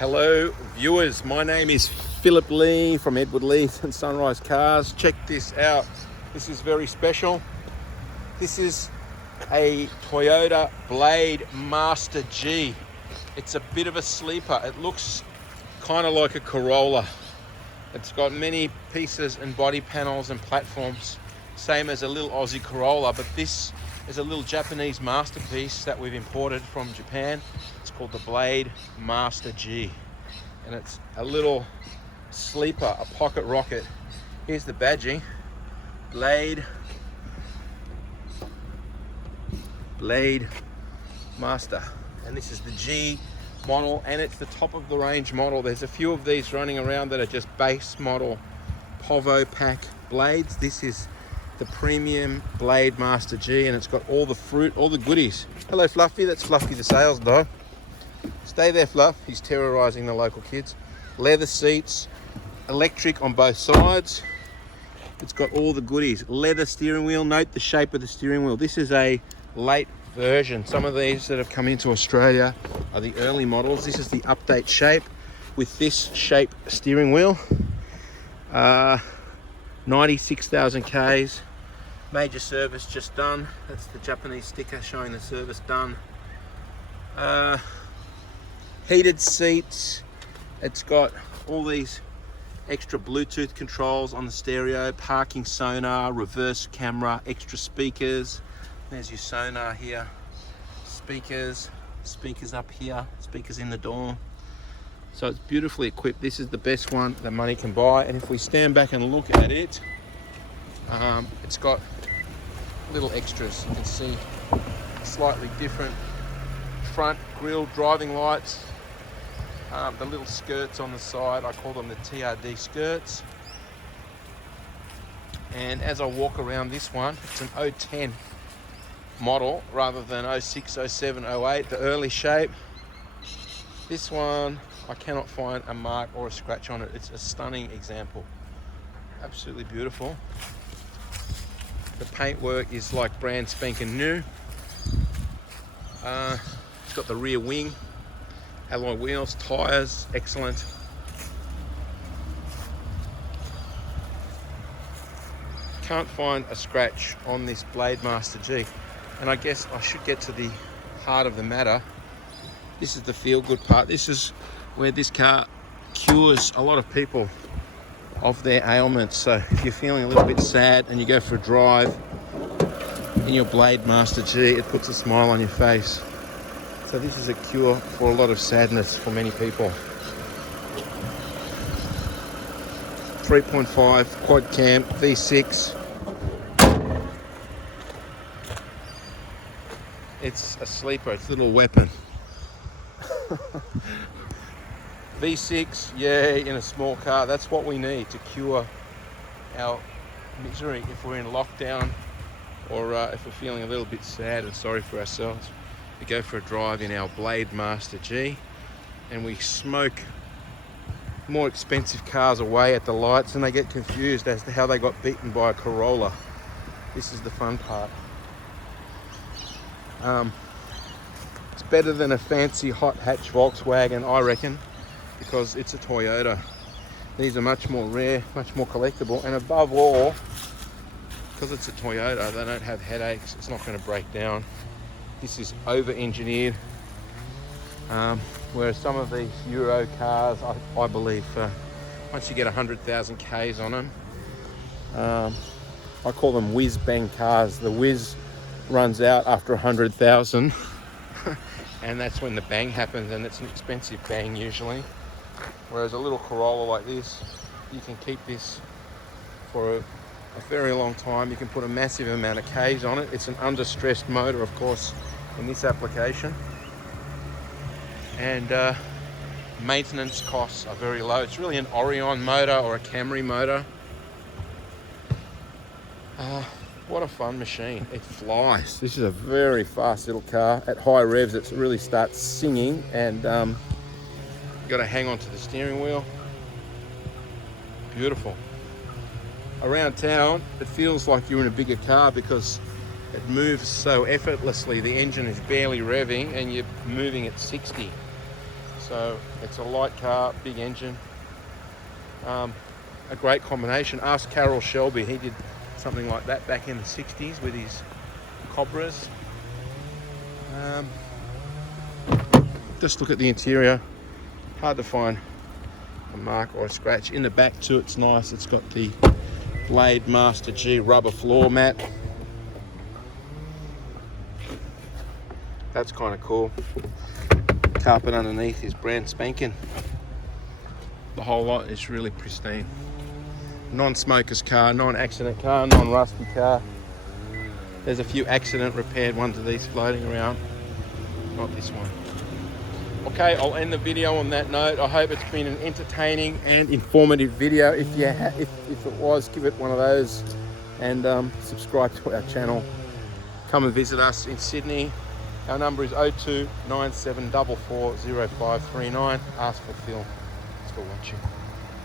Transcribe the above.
Hello viewers, my name is Philip Lee from Edward Lee and SunRIseCars. Check this out. This is very special. This is a Toyota Blade Master G. It's a bit of a sleeper. It looks kind of like a Corolla. It's got many pieces and body panels and platforms, same as a little Aussie Corolla, but this is a little Japanese masterpiece that we've imported from Japan. It's called the Blade Master G, and it's a little sleeper, a pocket rocket. Here's the badging, Blade Master, and this is the G model, and it's the top of the range model. There's a few of these running around that are just base model Povo pack blades. This is the premium Blade Master G, and it's got all the fruit, all the goodies. Hello Fluffy, that's Fluffy the sales dog. Stay there Fluff, he's terrorizing the local kids. Leather seats, electric on both sides. It's got all the goodies. Leather steering wheel, note the shape of the steering wheel. This is a late version. Some of these that have come into Australia are the early models. This is the update shape with this shape steering wheel. 96,000 Ks. Major service just done. That's the Japanese sticker showing the service done. Heated seats. It's got all these extra Bluetooth controls on the stereo, parking sonar, reverse camera, extra speakers. There's your sonar here. Speakers up here, speakers in the door. So it's beautifully equipped. This is the best one that money can buy. And if we stand back and look at it, it's got little extras. You can see slightly different front grille, driving lights, the little skirts on the side. I call them the TRD skirts. And as I walk around this one, it's an 010 model rather than 06, 07, 08, the early shape. This one, I cannot find a mark or a scratch on it. It's a stunning example. Absolutely beautiful. The paintwork is like brand spanking new. It's got the rear wing, alloy wheels, tyres, excellent. Can't find a scratch on this Blade Master G. And I guess I should get to the heart of the matter. This is the feel good part. This is where this car cures a lot of people of their ailments. So if you're feeling a little bit sad and you go for a drive in your Blade Master G, it puts a smile on your face. So this is a cure for a lot of sadness for many people. 3.5 quad cam V6. It's a sleeper, it's a little weapon. V6, yeah, in a small car, that's what we need to cure our misery if we're in lockdown, or if we're feeling a little bit sad and sorry for ourselves. We go for a drive in our Blade Master G, and we smoke more expensive cars away at the lights, and they get confused as to how they got beaten by a Corolla. This is the fun part. It's better than a fancy hot hatch Volkswagen, I reckon, because it's a Toyota. These are much more rare, much more collectible, and above all, because it's a Toyota, they don't have headaches. It's not going to break down. This is over-engineered, whereas some of these Euro cars, I believe, once you get 100,000 Ks on them, I call them whiz-bang cars. The whiz runs out after 100,000 and that's when the bang happens, and it's an expensive bang usually. Whereas a little Corolla like this, you can keep this for a very long time. You can put a massive amount of Ks on it. It's an under-stressed motor, of course, in this application, and maintenance costs are very low. It's really an Orion motor or a Camry motor. What a fun machine. It flies. This is a very fast little car. At high revs, it really starts singing, and you've got to hang on to the steering wheel. Beautiful. Around town, it feels like you're in a bigger car because it moves so effortlessly. The engine is barely revving and you're moving at 60. So it's a light car, big engine. A great combination. Ask Carroll Shelby, he did something like that back in the 60s with his Cobras. Just look at the interior. Hard to find a mark or a scratch. In the back too, it's nice. It's got the Blade Master G rubber floor mat. That's kind of cool. Carpet underneath is brand spanking. The whole lot is really pristine. Non-smoker's car, non-accident car, non-rusty car. There's a few accident repaired ones of these floating around. Not this one. Okay, I'll end the video on that note. I hope it's been an entertaining and informative video. If it was, give it one of those and subscribe to our channel. Come and visit us in Sydney. Our number is 0297440539. Ask for Phil. Thanks for watching.